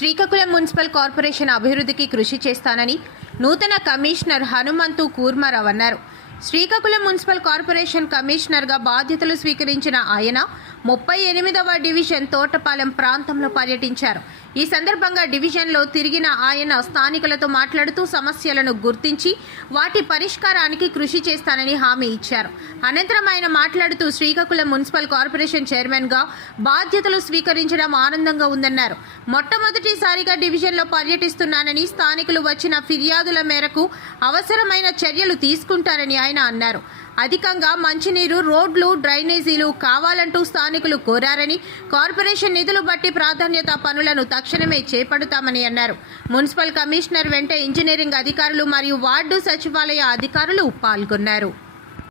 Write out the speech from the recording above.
Srikakulam municipal corporation అభివృద్ధికి కృషి చేస్తానని నూతన కమిషనర్ హనుమంతు కూర్మారావు అన్నారు. శ్రీకాకుళం మున్సిపల్ కార్పొరేషన్ కమిషనర్గా బాధ్యతలు స్వీకరించిన ఆయన 38వ డివిజన్ తోటపాలెం ప్రాంతంలో పర్యటించారు. ఈ సందర్భంగా డివిజన్లో తిరిగిన ఆయన స్థానికులతో మాట్లాడుతూ సమస్యలను గుర్తించి వాటి పరిష్కారానికి కృషి చేస్తానని హామీ ఇచ్చారు. అనంతరం ఆయన మాట్లాడుతూ శ్రీకాకుళం మున్సిపల్ కార్పొరేషన్ చైర్మన్గా బాధ్యతలు స్వీకరించడం ఆనందంగా ఉందన్నారు. మొట్టమొదటిసారిగా డివిజన్లో పర్యటిస్తున్నానని, స్థానికులు వచ్చిన ఫిర్యాదుల మేరకు అవసరమైన చర్యలు తీసుకుంటారని ఆయన అన్నారు. అధికంగా మంచినీరు, రోడ్లు, డ్రైనేజీలు కావాలంటూ స్థానికులు కోరారని, కార్పొరేషన్ నిధులు బట్టి ప్రాధాన్యత పనులను తక్షణమే చేపడతామని అన్నారు. మున్సిపల్ కమిషనర్ వెంట ఇంజనీరింగ్ అధికారులు మరియు వార్డు సచివాలయ అధికారులు పాల్గొన్నారు.